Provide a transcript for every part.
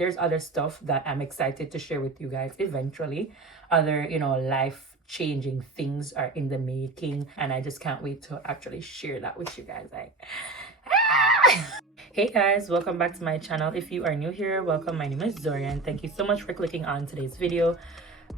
There's other stuff that I'm excited to share with you guys eventually. Other, life-changing things are in the making, and I just can't wait to actually share that with you guys. Hey guys, welcome back to my channel. If you are new here, welcome. My name is Zorian. Thank you so much for clicking on today's video.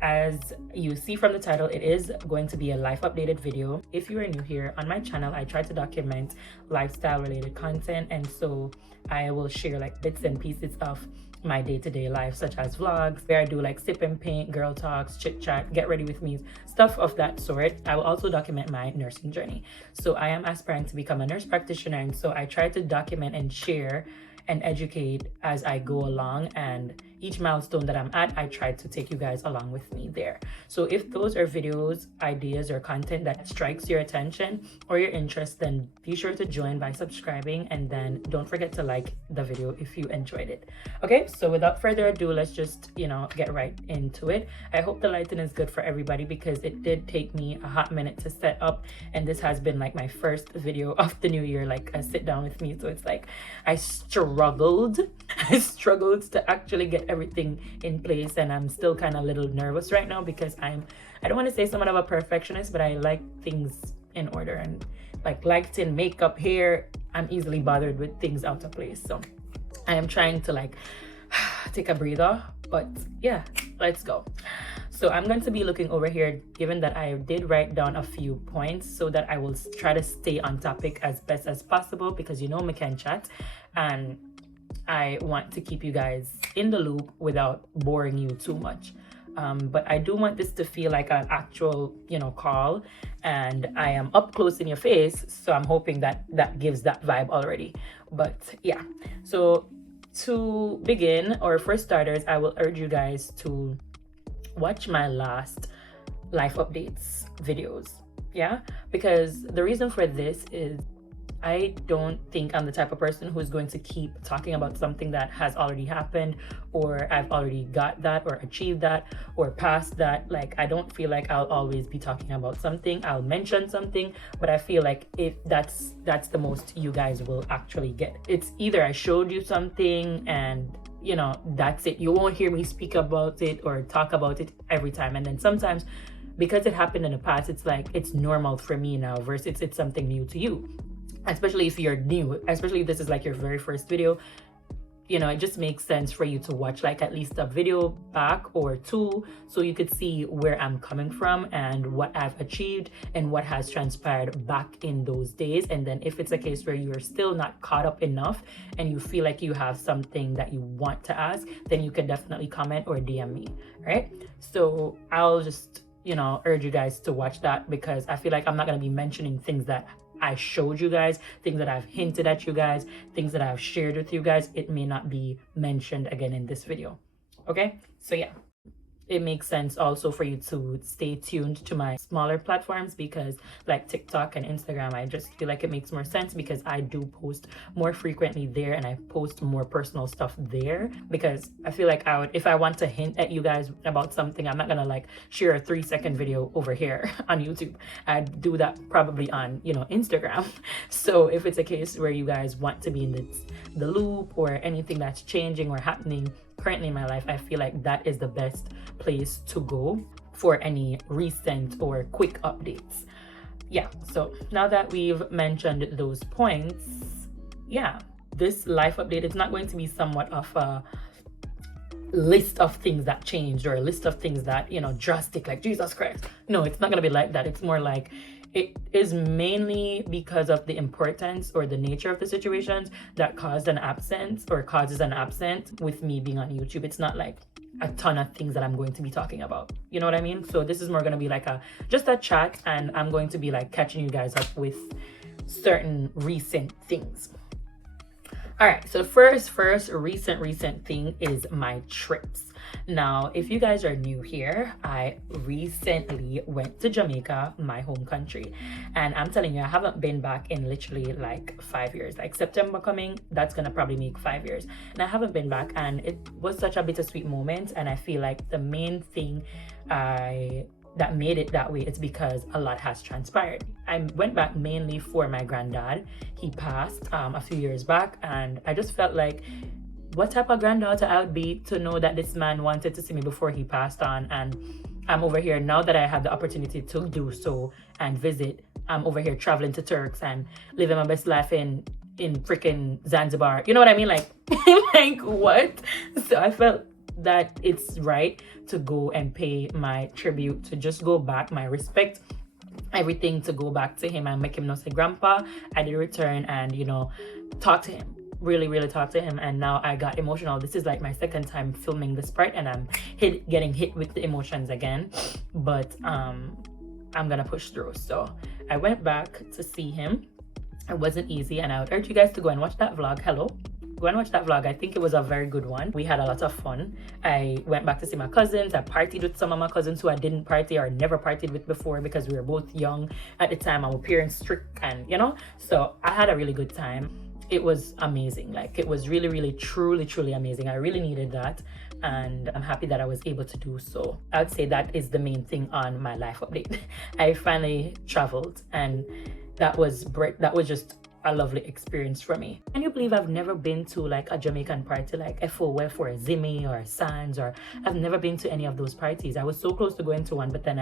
As you see from the title, it is going to be a life updated video. If you are new here on my channel, I try to document lifestyle related content, and so I will share like bits and pieces of my day-to-day life, such as vlogs where I do like sip and paint, girl talks, chit chat, get ready with me, stuff of that sort. I will also document my nursing journey. So I am aspiring to become a nurse practitioner, and so I try to document and share and educate as I go along, and each milestone that I'm at, I try to take you guys along with me there. So if those are videos, ideas, or content that strikes your attention or your interest, then be sure to join by subscribing, and then don't forget to like the video if you enjoyed it. Okay, so without further ado, let's just get right into it. I hope the lighting is good for everybody, because it did take me a hot minute to set up, and this has been like my first video of the new year, like a sit down with me. So it's like I struggled to actually get everything in place, and I'm still kind of a little nervous right now, because I don't want to say somewhat of a perfectionist, but I like things in order, and like lighting, makeup, hair, I'm easily bothered with things out of place. So I am trying to like take a breather, but yeah, let's go. So I'm going to be looking over here, given that I did write down a few points, so that I will try to stay on topic as best as possible, because me can chat, and I want to keep you guys in the loop without boring you too much. But I do want this to feel like an actual, call, and I am up close in your face. So I'm hoping that that gives that vibe already. But yeah, so to begin, or for starters, I will urge you guys to watch my last life updates videos. Yeah, because the reason for this is I don't think I'm the type of person who's going to keep talking about something that has already happened, or I've already got that, or achieved that, or passed that. Like, I don't feel like I'll always be talking about something. I'll mention something, but I feel like if that's the most you guys will actually get. It's either I showed you something and that's it. You won't hear me speak about it or talk about it every time. And then sometimes, because it happened in the past, it's like it's normal for me now versus it's something new to you. Especially if you're new, especially if this is like your very first video, it just makes sense for you to watch like at least a video back or two, so you could see where I'm coming from and what I've achieved and what has transpired back in those days. And then if it's a case where you're still not caught up enough and you feel like you have something that you want to ask, then you can definitely comment or DM me, right? So I'll just urge you guys to watch that, because I feel like I'm not going to be mentioning things that I showed you guys, things that I've hinted at you guys, things that I've shared with you guys. It may not be mentioned again in this video. Okay, so yeah, it makes sense also for you to stay tuned to my smaller platforms, because like TikTok and Instagram, I just feel like it makes more sense, because I do post more frequently there, and I post more personal stuff there, because I feel like if I want to hint at you guys about something, I'm not gonna like share a 3-second video over here on YouTube. I'd do that probably on Instagram. So if it's a case where you guys want to be in the loop, or anything that's changing or happening currently in my life, I feel like that is the best place to go for any recent or quick updates. Yeah, so now that we've mentioned those points, yeah, this life update is not going to be somewhat of a list of things that changed, or a list of things that drastic, like Jesus Christ. No, it's not going to be like that. It's more like it is mainly because of the importance or the nature of the situations that caused an absence, or causes an absence with me being on YouTube. It's not like a ton of things that I'm going to be talking about. You know what I mean? So this is more going to be like just a chat, and I'm going to be like catching you guys up with certain recent things. All right, so first recent thing is my trips. Now, if you guys are new here, I recently went to Jamaica, my home country, and I'm telling you, I haven't been back in literally like 5 years. Like September coming, that's gonna probably make 5 years, and I haven't been back, and it was such a bittersweet moment. And I feel like the main thing that made it that way, it's because a lot has transpired. I went back mainly for my granddad. He passed a few years back, and I just felt like what type of granddaughter I would be to know that this man wanted to see me before he passed on, and I'm over here now that I had the opportunity to do so and visit. I'm over here traveling to Turks and living my best life in freaking Zanzibar. You know what I mean? Like, like what? So I felt that it's right to go and pay my tribute, to just go back, my respect, everything, to go back to him and make him know, say, Grandpa, I did return, and talk to him, really talk to him. And now I got emotional. This is like my second time filming this part, and I'm getting hit with the emotions again, but I'm gonna push through. So I went back to see him. It wasn't easy, and I would urge you guys to go and watch that vlog. Go and watch that vlog. I think it was a very good one. We had a lot of fun. I went back to see my cousins. I partied with some of my cousins who I didn't party or never partied with before, because we were both young at the time. Our parents strict, and so I had a really good time. It was amazing. Like, it was really truly amazing. I really needed that, and I'm happy that I was able to do so. I would say that is the main thing on my life update. I finally traveled, and that was just a lovely experience for me. Can you believe I've never been to like a Jamaican party like FOF or Zimmy or Sands, or I've never been to any of those parties. I was so close to going to one, but then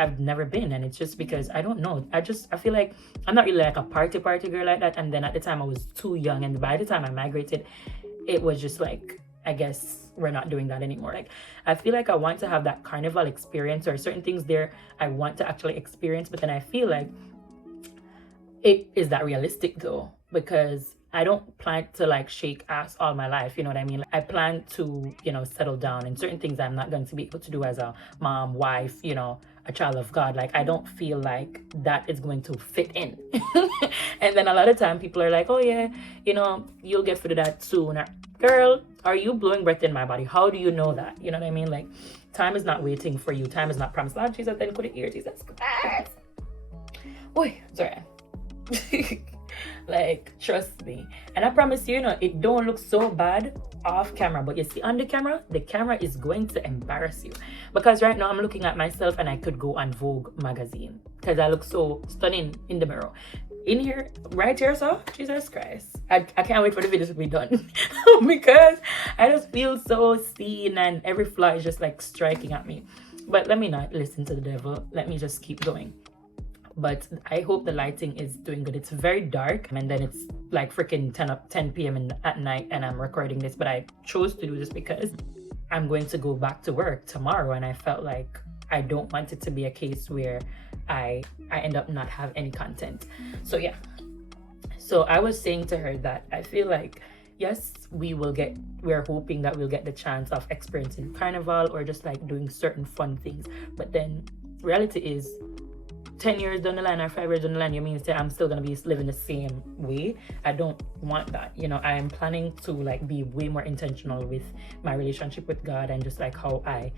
I've never been, and it's just because I don't know. I feel like I'm not really like a party girl like that. And then at the time I was too young, and by the time I migrated, it was just like, I guess we're not doing that anymore. Like, I feel like I want to have that carnival experience, or certain things there I want to actually experience, but then I feel like, is that realistic though? Because I don't plan to like shake ass all my life, you know what I mean? I plan to, settle down, and certain things I'm not going to be able to do as a mom, wife, a child of God. Like, I don't feel like that is going to fit in. And then a lot of time people are like, oh yeah, you'll get fit of that soon. Girl, are you blowing breath in my body? How do you know that? You know what I mean? Like, time is not waiting for you. Time is not promised. Lord Jesus, then could it hear Jesus Christ? Oi, sorry. Like, trust me, and I promise you, it don't look so bad off camera, but you see, on the camera is going to embarrass you, because right now I'm looking at myself and I could go on Vogue magazine because I look so stunning in the mirror. In here, right here, so Jesus Christ, I can't wait for the video to be done because I just feel so seen, and every flaw is just like striking at me. But let me not listen to the devil. Let me just keep going. But I hope the lighting is doing good. It's very dark, and then it's like freaking 10 p.m. at night, and I'm recording this. But I chose to do this because I'm going to go back to work tomorrow, and I felt like I don't want it to be a case where I end up not have any content. So yeah. So I was saying to her that I feel like, yes, we're hoping that we'll get the chance of experiencing carnival or just like doing certain fun things. But then reality is, 10 years down the line or 5 years down the line, you mean to say I'm still gonna be living the same way? I don't want that. I am planning to like be way more intentional with my relationship with God, and just like how I,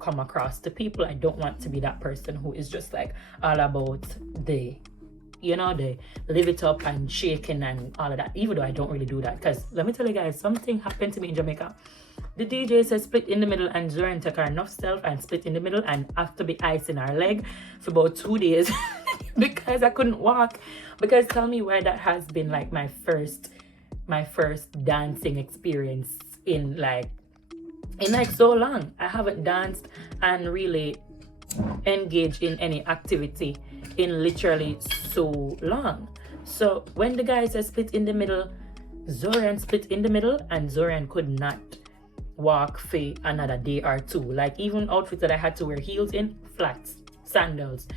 come across to people. I don't want to be that person who is just like all about the live it up and shaking and all of that, even though I don't really do that. Because let me tell you guys, something happened to me in Jamaica. The DJ said split in the middle, and Zoran took her enough self and split in the middle, and after be ice in her leg for about 2 days because I couldn't walk. Because tell me where that has been like my first dancing experience in like so long. I haven't danced and really engaged in any activity in literally so long. So when the guy said split in the middle, Zoran split in the middle, and Zoran could not walk for another day or two. Like, even outfits that I had to wear heels in, flats, sandals.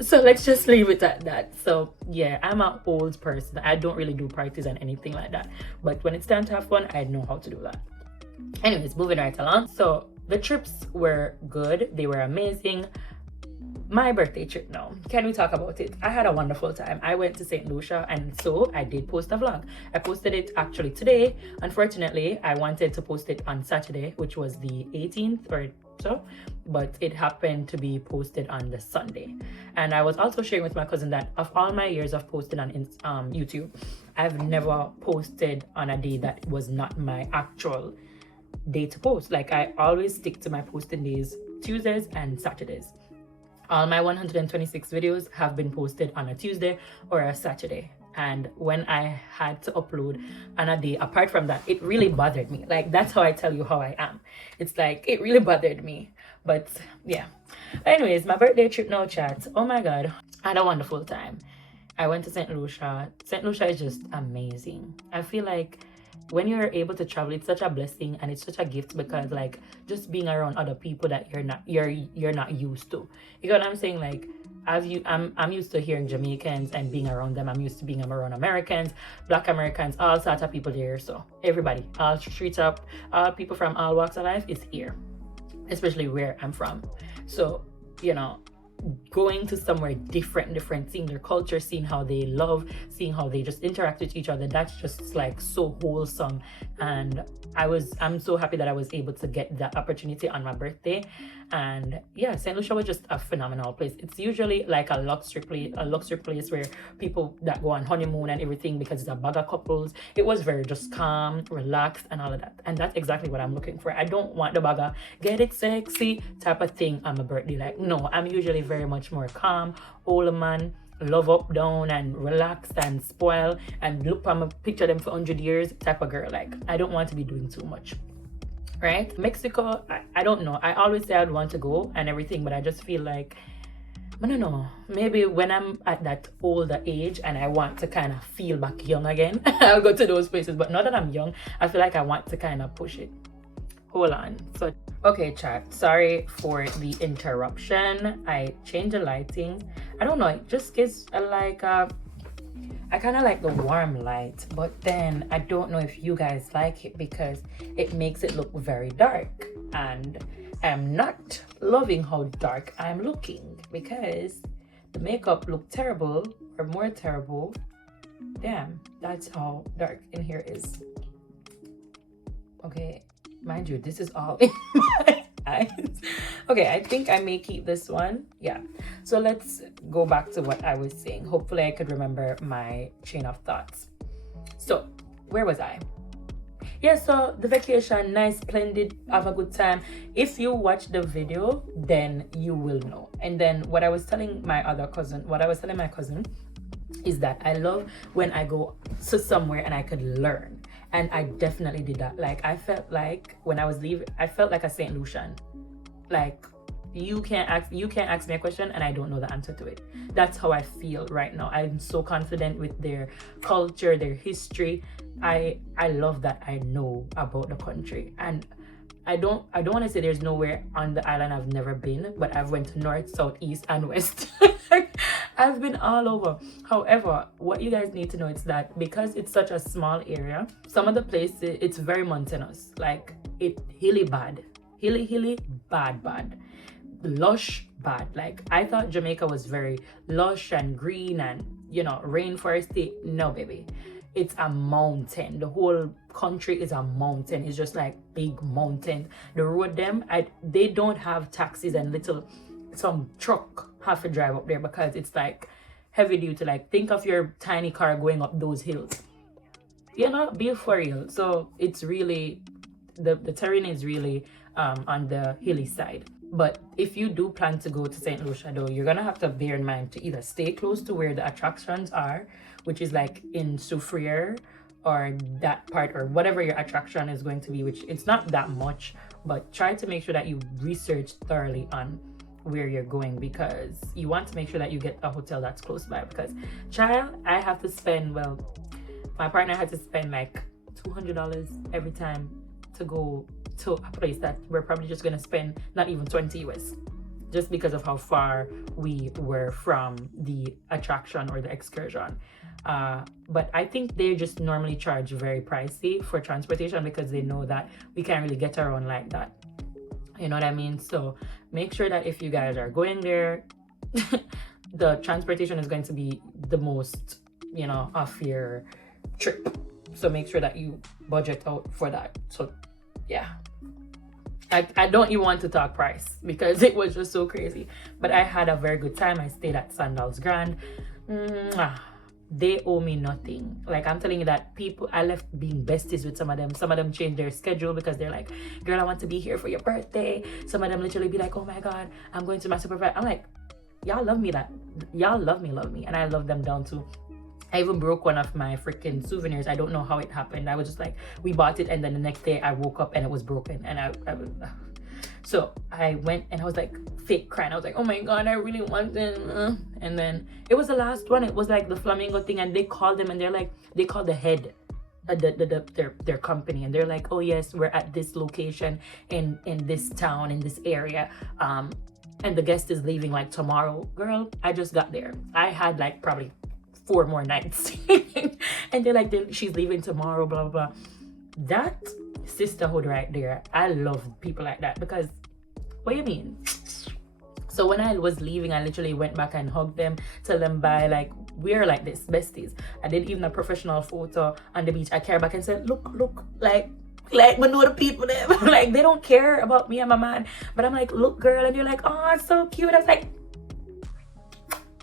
So let's just leave it at that. So yeah, I'm an old person. I don't really do parties and anything like that, but when it's time to have fun, I know how to do that. Anyways, moving right along. So the trips were good. They were amazing. My birthday trip now. Can we talk about it? I had a wonderful time. I went to St. Lucia, and so I did post a vlog. I posted it actually today. Unfortunately, I wanted to post it on Saturday, which was the 18th or so, but it happened to be posted on the Sunday. And I was also sharing with my cousin that of all my years of posting on YouTube, I've never posted on a day that was not my actual day to post. Like, I always stick to my posting days, Tuesdays and Saturdays. All my 126 videos have been posted on a Tuesday or a Saturday. And when I had to upload on a day, apart from that, it really bothered me. Like, that's how I tell you how I am. It's like, it really bothered me. But yeah. Anyways, my birthday trip now, chat. Oh my God. I had a wonderful time. I went to St. Lucia. St. Lucia is just amazing. I feel like when you're able to travel, it's such a blessing and it's such a gift, because like just being around other people that you're not used to. You know what I'm saying? Like, I'm used to hearing Jamaicans and being around them. I'm used to being around Americans, Black Americans, all sorts of people there. So everybody, all streets up, all people from all walks of life is here, especially where I'm from. So, you know, going to somewhere different, seeing their culture, seeing how they love, seeing how they just interact with each other, that's just like so wholesome. And I'm so happy that I was able to get that opportunity on my birthday. And yeah, St. Lucia was just a phenomenal place. It's usually like a luxury place where people that go on honeymoon and everything, because it's a bag of couples. It was very just calm, relaxed, and all of that. And that's exactly what I'm looking for. I don't want the bag of get it sexy type of thing on my birthday. Like, no, I'm usually very much more calm, old man, love up down and relaxed and spoil and look on my picture them for 100 years type of girl. Like, I don't want to be doing too much. Right? Mexico, I don't know. I always say I'd want to go and everything, but I just feel like, I don't know, maybe when I'm at that older age and I want to kind of feel back young again, I'll go to those places. But now that I'm young, I feel like I want to kind of push it. Hold on. So, okay, chat. Sorry for the interruption. I changed the lighting. I don't know. It just gives I kind of like the warm light, but then I don't know if you guys like it because it makes it look very dark, and I'm not loving how dark I'm looking because the makeup looked terrible, or more terrible. Damn, that's how dark in here is. Okay, mind you, this is all in my eyes. Okay, I think I may keep this one. Yeah, so let's go back to what I was saying. Hopefully I could remember my chain of thoughts. So where was I? Yeah, so the vacation, nice, splendid, have a good time. If you watch the video, then you will know. And then what I was telling my cousin is that I love when I go to somewhere and I could learn. And I definitely did that. Like, I felt like when I was leaving, I felt like a St. Lucian. Like, you can't ask me a question and I don't know the answer to it. That's how I feel right now. I'm so confident with their culture, their history. I love that I know about the country. And I don't want to say there's nowhere on the island I've never been, but I've went to north, south, east, and west. I've been all over. However, what you guys need to know is that because it's such a small area, some of the places, it's very mountainous. Like, it hilly bad. Hilly, bad. Lush, bad. Like, I thought Jamaica was very lush and green and, you know, rainforesty. No, baby. It's a mountain. The whole country is a mountain. It's just like big mountain. The road they don't have taxis and some truck have to drive up there because it's like heavy duty. Like, think of your tiny car going up those hills. You know, be for real. So it's really, the terrain is really on the hilly side. But if you do plan to go to St. Lucia though, you're gonna have to bear in mind to either stay close to where the attractions are, which is like in Soufriere or that part, or whatever your attraction is going to be, which it's not that much, but try to make sure that you research thoroughly on where you're going, because you want to make sure that you get a hotel that's close by. Because child, I have to spend, well, my partner had to spend like $200 every time to go to a place that we're probably just gonna spend not even 20 US, just because of how far we were from the attraction or the excursion. But I think they just normally charge very pricey for transportation because they know that we can't really get around like that. You know what I mean? So make sure that if you guys are going there, the transportation is going to be the most, you know, of your trip. So make sure that you budget out for that. So yeah, I don't even want to talk price because it was just so crazy. But I had a very good time. I stayed at Sandals Grand. They owe me nothing. Like, I'm telling you that people, I left being besties with some of them. Some of them changed their schedule because they're like, girl, I want to be here for your birthday. Some of them literally be like, oh my God, I'm going to my supervisor. I'm like, y'all love me, y'all love me. And I love them down too. I even broke one of my freaking souvenirs. I don't know how it happened. I was just like, we bought it, and then the next day I woke up and it was broken. And I was, so I went and I was like fake crying. I was like, oh my god, I really want it. And then it was the last one. It was like the flamingo thing, and they called them and they're like, they called the head, their company, and they're like, oh yes, we're at this location in this town, in this area, and the guest is leaving like tomorrow. Girl, I just got there. I had like probably 4 more nights and they're like, she's leaving tomorrow, blah blah blah. That sisterhood right there, I love people like that, because what do you mean? So when I was leaving, I literally went back and hugged them, tell them bye, like, we're like this, besties. I did even a professional photo on the beach. I came back and said, look, like we know the people there. Like, they don't care about me and my man, but I'm like, look girl, and you're like, oh, it's so cute. I was like,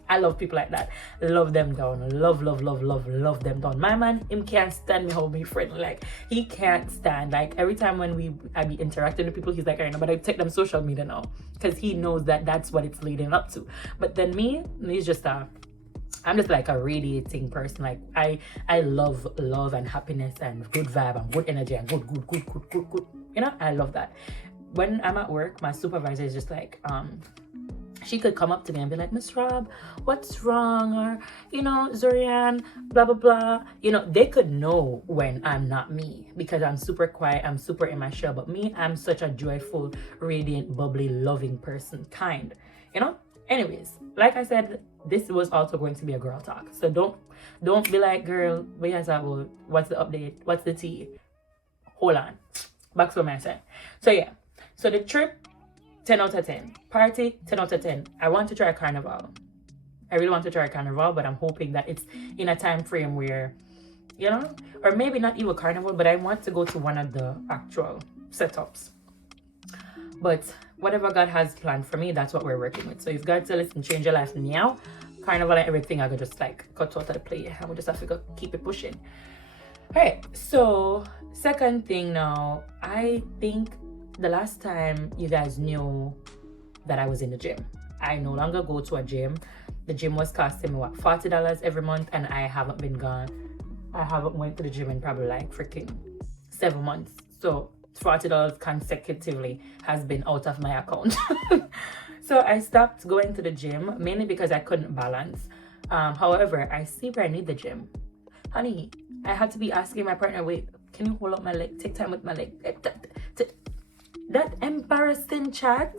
I love people like that. Love them down. Love them down. My man, him can't stand me how me friend. Like, he can't stand. Like, every time when I be interacting with people, he's like, I know, but I take them social media now, because he knows that that's what it's leading up to. But then me, he's just I'm just like a radiating person. Like, I love and happiness and good vibe and good energy and good. You know, I love that. When I'm at work, my supervisor is just like, she could come up to me and be like, Miss Rob, what's wrong? Or, you know, Zorian, blah, blah, blah. You know, they could know when I'm not me, because I'm super quiet, I'm super in my shell. But me, I'm such a joyful, radiant, bubbly, loving person, kind, you know? Anyways, like I said, this was also going to be a girl talk. So don't be like, girl, what's the update? What's the tea? Hold on. Back to what I said. So yeah, so the trip, 10 out of 10. Party, 10 out of 10. I want to try Carnival. I really want to try Carnival, but I'm hoping that it's in a time frame where, you know, or maybe not even Carnival, but I want to go to one of the actual setups. But whatever God has planned for me, that's what we're working with. So if God tells us to change your life now, Carnival and everything, I could just like cut out of the play. I would just have to keep it pushing. All right, so second thing now, I think the last time you guys knew that I was in the gym, I no longer go to a gym. The gym was costing me what, $40 every month, and I haven't been gone. I haven't went to the gym in probably like freaking 7 months. So $40 consecutively has been out of my account. So I stopped going to the gym, mainly because I couldn't balance. However, I see where I need the gym. Honey, I had to be asking my partner, wait, can you hold up my leg? Take time with my leg. That embarrassing chat.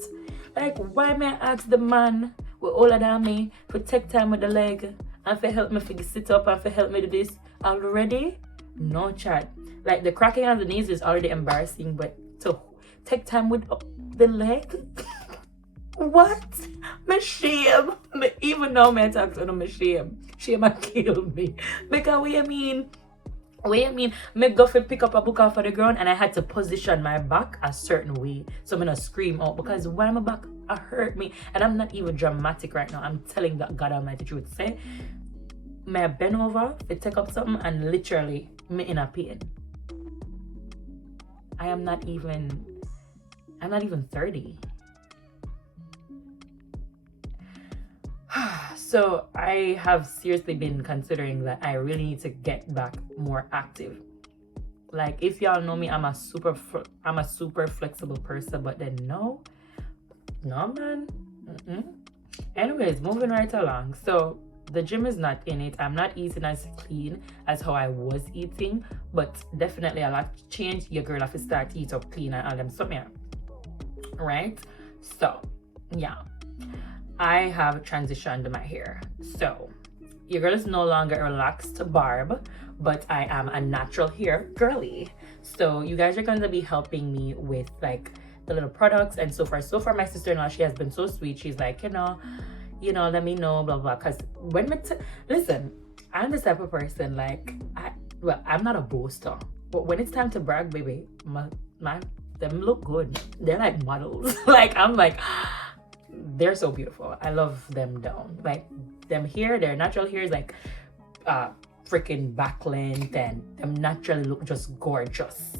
Like, why may I ask the man with older than me to take time with the leg and for help me to sit up and for help me do this already? No chat. Like, the cracking of the knees is already embarrassing, but to take time with the leg? What? Me shame. Me, even now me talk to them, me shame. Shame a kill me. Because what you mean? Me go for pick up a book off of the ground, and I had to position my back a certain way so I'm gonna scream out, because when my back hurt me, and I'm not even dramatic right now. I'm telling that God Almighty truth. Say, may I bend over to take up something, and literally me in a pain. I'm not even 30. So I have seriously been considering that I really need to get back more active. Like, if y'all know me, I'm a super flexible person, but then no man. Anyways, moving right along. So the gym is not in it. I'm not eating as clean as how I was eating, but definitely a lot changed. Your girl have to start eat up clean and all them stuff, yeah. Right? So yeah, I have transitioned my hair. So your girl is no longer a relaxed barb, but I am a natural hair girly. So you guys are going to be helping me with like the little products and so far. So far, my sister-in-law, she has been so sweet. She's like, you know, let me know, blah blah. Because when listen, I'm the type of person, like, I'm not a boaster, but when it's time to brag, baby, them look good. They're like models. Like, I'm like, they're so beautiful. I love them down. Like, them hair, their natural hair is like freaking back length, and them naturally look just gorgeous.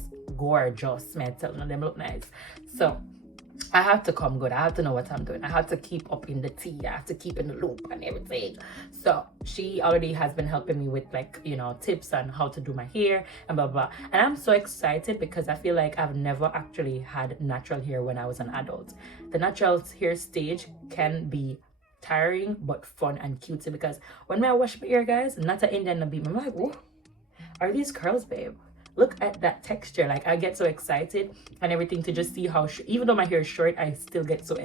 Man, telling them look nice. So I have to come good. I have to know what I'm doing. I have to keep up in the tea. I have to keep in the loop and everything. So she already has been helping me with, like, you know, tips on how to do my hair and blah blah. And I'm so excited because I feel like I've never actually had natural hair when I was an adult. The natural hair stage can be tiring but fun and cutesy, because when I wash my hair, guys, not an Indian be, I'm like, oh, are these curls, babe? Look at that texture. Like, I get so excited and everything to just see how even though my hair is short, I still get so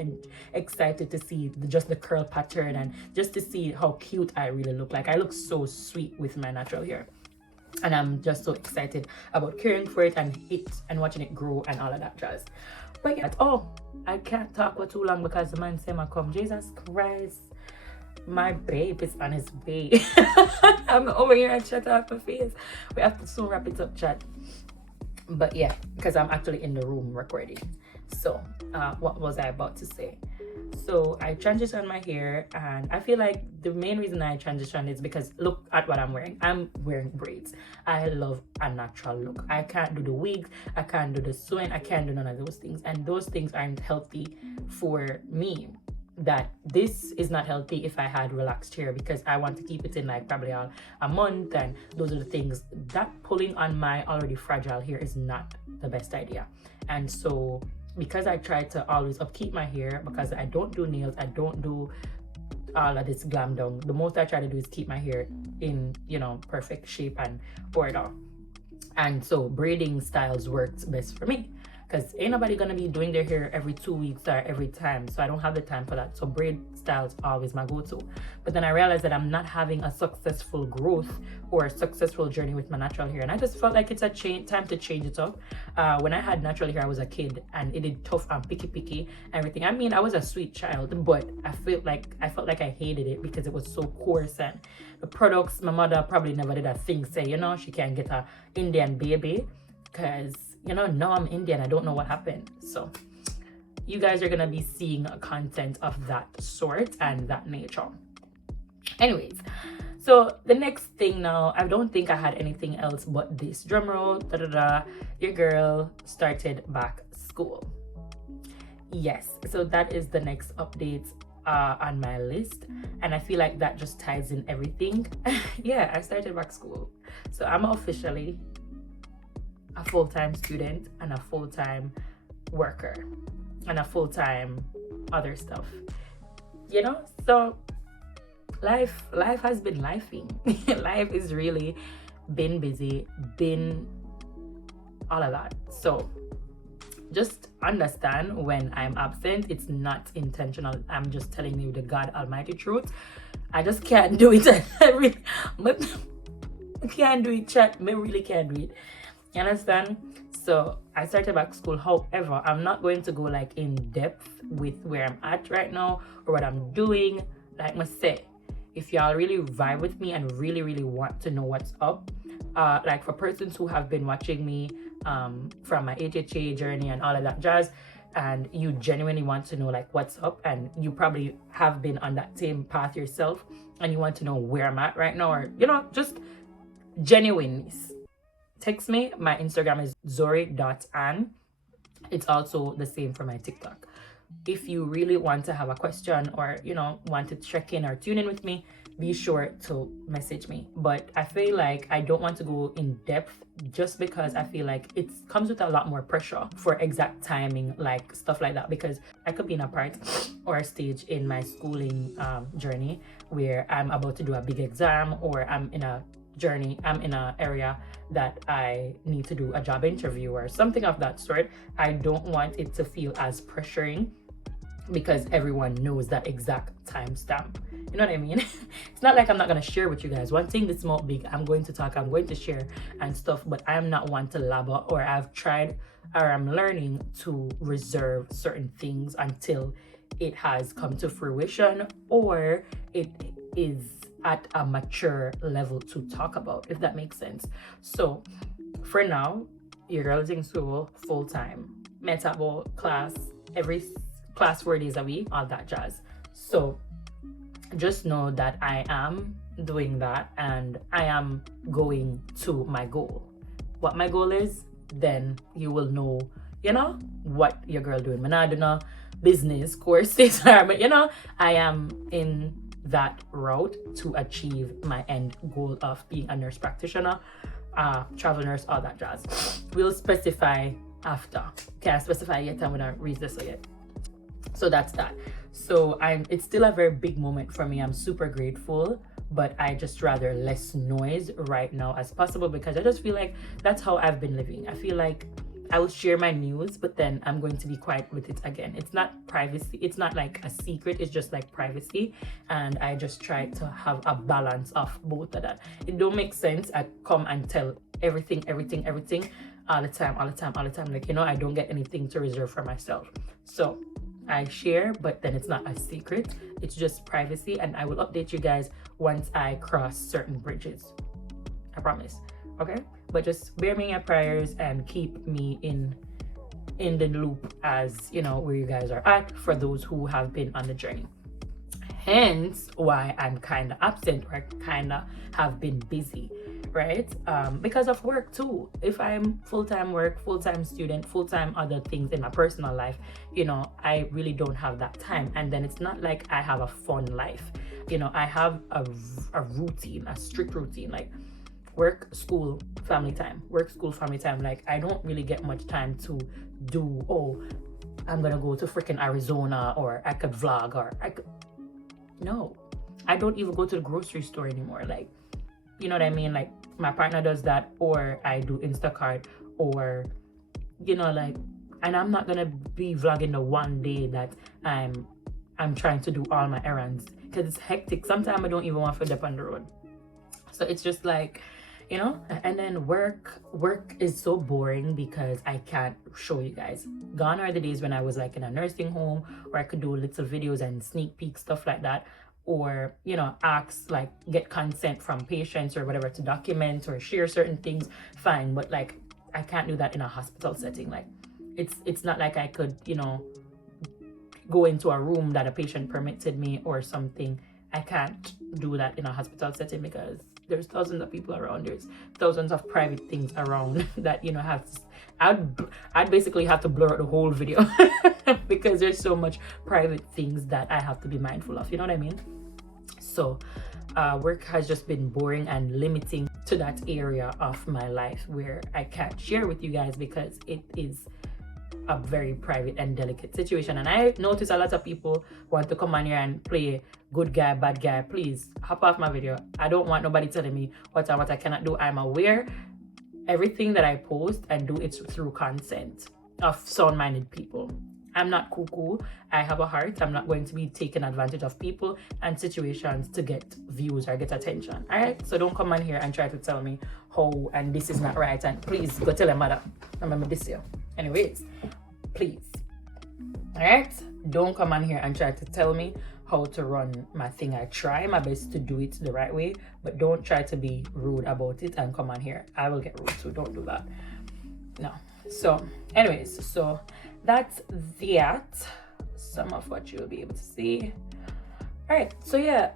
excited to see just the curl pattern and just to see how cute I really look. Like, I look so sweet with my natural hair, and I'm just so excited about caring for it and watching it grow and all of that jazz. But yeah, oh, I can't talk for too long because the man say my come. Jesus Christ, my babe is on his way. I'm over here and shut off my face. We have to soon wrap it up, chat. But yeah, because I'm actually in the room recording. So what was I about to say? So I transitioned my hair, and I feel like the main reason I transitioned is because look at what I'm wearing. I'm wearing braids. I love a natural look. I can't do the wigs, I can't do the sewing, I can't do none of those things, and those things aren't healthy for me. That this is not healthy if I had relaxed hair, because I want to keep it in like probably a month, and those are the things that pulling on my already fragile hair is not the best idea. And so because I try to always upkeep my hair, because I don't do nails, I don't do all of this glam down, the most I try to do is keep my hair in, you know, perfect shape and order. And so braiding styles works best for me, because ain't nobody gonna be doing their hair every 2 weeks or every time, so I don't have the time for that. So braid styles always my go-to. But then I realized that I'm not having a successful growth or a successful journey with my natural hair, and I just felt like it's a time to change it up. When I had natural hair, I was a kid, and it did tough and picky everything. I mean, I was a sweet child, but I felt like I hated it because it was so coarse, and the products, my mother probably never did a thing say, you know, she can't get a Indian baby, because, you know, now I'm Indian, I don't know what happened. So you guys are gonna be seeing content of that sort and that nature. Anyways, so the next thing now, I don't think I had anything else but this. Drum roll, your girl started back school. Yes, so that is the next update on my list, and I feel like that just ties in everything. Yeah, I started back school, so I'm officially a full-time student and a full-time worker and a full-time other stuff, you know. So life has been lifing. Life is really been busy, been all of that. So just understand, when I'm absent, it's not intentional. I'm just telling you the God Almighty truth. I just can't do it. I can't do it, chat. I really can't do it. You understand? So I started back school. However, I'm not going to go like in depth with where I'm at right now or what I'm doing. Like I say, if y'all really vibe with me and really want to know what's up, like for persons who have been watching me from my HHA journey and all of that jazz, and you genuinely want to know like what's up, and you probably have been on that same path yourself, and you want to know where I'm at right now, or, you know, just genuineness, text me. My Instagram is zori.an. It's also the same for my TikTok. If you really want to have a question, or, you know, want to check in or tune in with me, be sure to message me. But I feel like I don't want to go in depth, just because I feel like it comes with a lot more pressure for exact timing, like stuff like that, because I could be in a part or a stage in my schooling journey where I'm about to do a big exam, or I'm in a area that I need to do a job interview or something of that sort. I don't want it to feel as pressuring, because everyone knows that exact timestamp. You know what I mean? It's not like I'm not going to share with you guys. One thing that's more big, I'm going to talk, I'm going to share and stuff, but I am not one to labor, or I've tried, or I'm learning to reserve certain things until it has come to fruition, or it is at a mature level to talk about, if that makes sense. So for now, your girl is in school full-time, metabo class, every class 4 days a week, all that jazz. So just know that I am doing that, and I am going to my goal. What my goal is, then you will know you know, what your girl doing. I do no business courses, but you know, I am in that route to achieve my end goal of being a nurse practitioner, travel nurse, all that jazz. We'll specify after. Can't specify yet, I'm gonna read this yet. So that's that. So it's still a very big moment for me. I'm super grateful, but I just rather less noise right now as possible, because I just feel like that's how I've been living. I feel like I will share my news, but then I'm going to be quiet with it again. It's not privacy. It's not like a secret. It's just like privacy. And I just try to have a balance of both of that. It don't make sense. I come and tell everything all the time. Like, you know, I don't get anything to reserve for myself. So I share, but then it's not a secret. It's just privacy. And I will update you guys once I cross certain bridges. I promise. Okay? But just bear me in your prayers and keep me in the loop as, you know, where you guys are at, for those who have been on the journey. Hence why I'm kind of absent, or kind of have been busy, right? Because of work too. If I'm full-time work, full-time student, full-time other things in my personal life, you know, I really don't have that time. And then it's not like I have a fun life. You know, I have a routine, a strict routine, like work, school, family time, work, school, family time. Like, I don't really get much time to do, oh, I'm gonna go to freaking Arizona, or I could vlog, or I could, no, I don't even go to the grocery store anymore. Like, you know what I mean? Like, my partner does that, or I do Instacart, or, you know, like, and I'm not gonna be vlogging the one day that I'm trying to do all my errands, because it's hectic. Sometimes I don't even want to dip on the road. So it's just like, you know, and then work is so boring because I can't show you guys. Gone are the days when I was like in a nursing home, where I could do little videos and sneak peek stuff like that, or, you know, ask, like, get consent from patients or whatever to document or share certain things, fine. But like, I can't do that in a hospital setting. Like, it's not like I could, you know, go into a room that a patient permitted me or something. I can't do that in a hospital setting, because there's thousands of people around. There's thousands of private things around that, you know, I'd basically have to blur out the whole video because there's so much private things that I have to be mindful of, you know what I mean? So work has just been boring and limiting to that area of my life where I can't share with you guys, because it is a very private and delicate situation. And I notice a lot of people want to come on here and play good guy, bad guy. Please hop off my video. I don't want nobody telling me what I cannot do. I'm aware everything that I post and do, it's through consent of sound-minded people. I'm not cuckoo. I have a heart. I'm not going to be taking advantage of people and situations to get views or get attention. All right? So don't come on here and try to tell me how and this is not right. And please go tell your mother. Remember this year. Anyways, please. All right? Don't come on here and try to tell me how to run my thing. I try my best to do it the right way, but don't try to be rude about it and come on here. I will get rude, so don't do that. No. So, anyways, so that's that. Some of what you'll be able to see. All right. So yeah.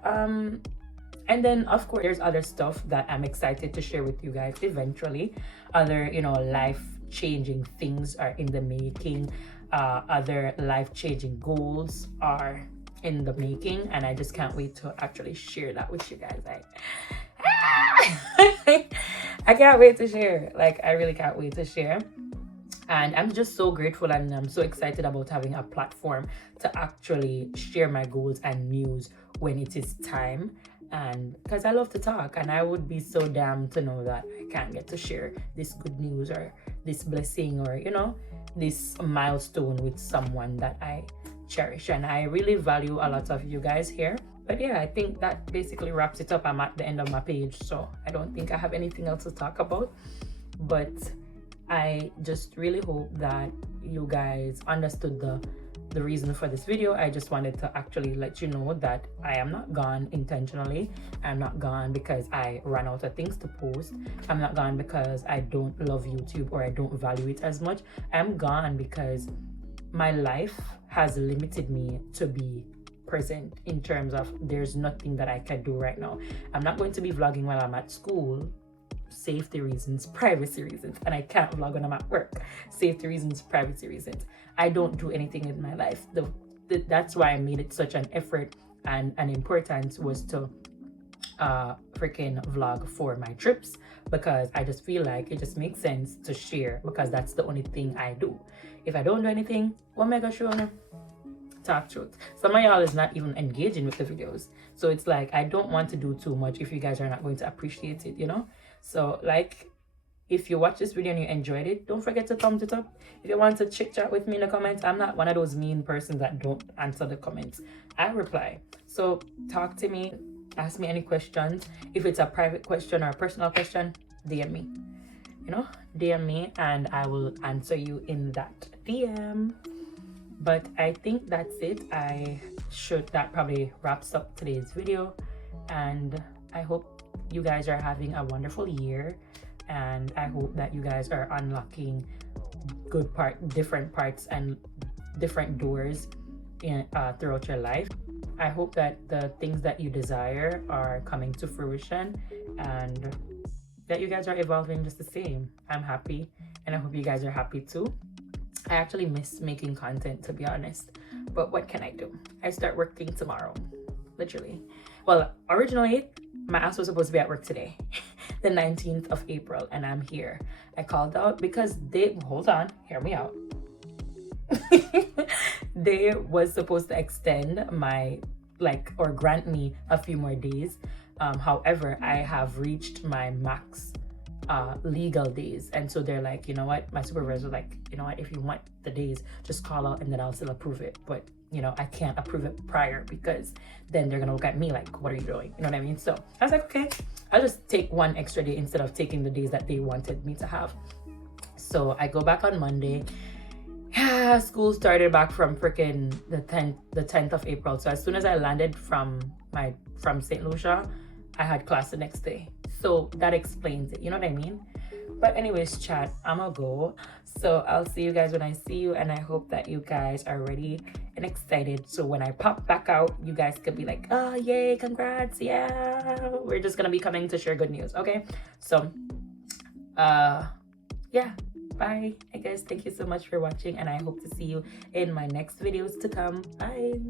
And then of course there's other stuff that I'm excited to share with you guys eventually. Other, you know, life-changing things are in the making. Other life-changing goals are in the making, and I just can't wait to actually share that with you guys. Like, I can't wait to share. Like, I really can't wait to share. And I'm just so grateful, and I'm so excited about having a platform to actually share my goals and news when it is time. And because I love to talk, and I would be so damned to know that I can't get to share this good news or this blessing or, you know, this milestone with someone that I cherish. And I really value a lot of you guys here. But yeah, I think that basically wraps it up. I'm at the end of my page, so I don't think I have anything else to talk about. But I just really hope that you guys understood the reason for this video. I just wanted to actually let you know that I am not gone intentionally. I'm not gone because I ran out of things to post. I'm not gone because I don't love YouTube or I don't value it as much. I'm gone because my life has limited me to be present, in terms of there's nothing that I can do right now. I'm not going to be vlogging while I'm at school, safety reasons, privacy reasons, and I can't vlog when I'm at work. Safety reasons, privacy reasons. I don't do anything in my life. That's why I made it such an effort and an importance was to freaking vlog for my trips, because I just feel like it just makes sense to share, because that's the only thing I do. If I don't do anything, what am I gonna show you? Talk truth. Some of y'all is not even engaging with the videos, so it's like I don't want to do too much if you guys are not going to appreciate it, you know. So like, if you watch this video and you enjoyed it, don't forget to thumbs it up. If you want to chit chat with me in the comments, I'm not one of those mean persons that don't answer the comments. I reply. So talk to me, ask me any questions. If it's a private question or a personal question, DM me. You know, DM me and I will answer you in that DM. But I think that's it. That probably wraps up today's video, and I hope you guys are having a wonderful year, and I hope that you guys are unlocking different parts and different doors throughout your life. I hope that the things that you desire are coming to fruition, and that you guys are evolving just the same. I'm happy, and I hope you guys are happy too. I actually miss making content, to be honest, but what can I do? I start working tomorrow, literally. Well, originally my ass was supposed to be at work today, the 19th of April, and I'm here. I called out because hold on, hear me out. They was supposed to extend my or grant me a few more days. However, I have reached my max legal days, and so they're like, you know what, my supervisor was like, you know what, if you want the days, just call out and then I'll still approve it. But you know, I can't approve it prior, because then they're gonna look at me like, what are you doing? You know what I mean? So I was like, okay, I'll just take one extra day instead of taking the days that they wanted me to have. So I go back on Monday. School started back from freaking the 10th of April. So as soon as I landed from St. Lucia, I had class the next day. So that explains it, you know what I mean? But anyways, chat, I'ma go. So I'll see you guys when I see you, and I hope that you guys are ready and excited. So when I pop back out, you guys could be like, oh yay, congrats, yeah. We're just gonna be coming to share good news, okay? So yeah, bye. I guess thank you so much for watching, and I hope to see you in my next videos to come. Bye.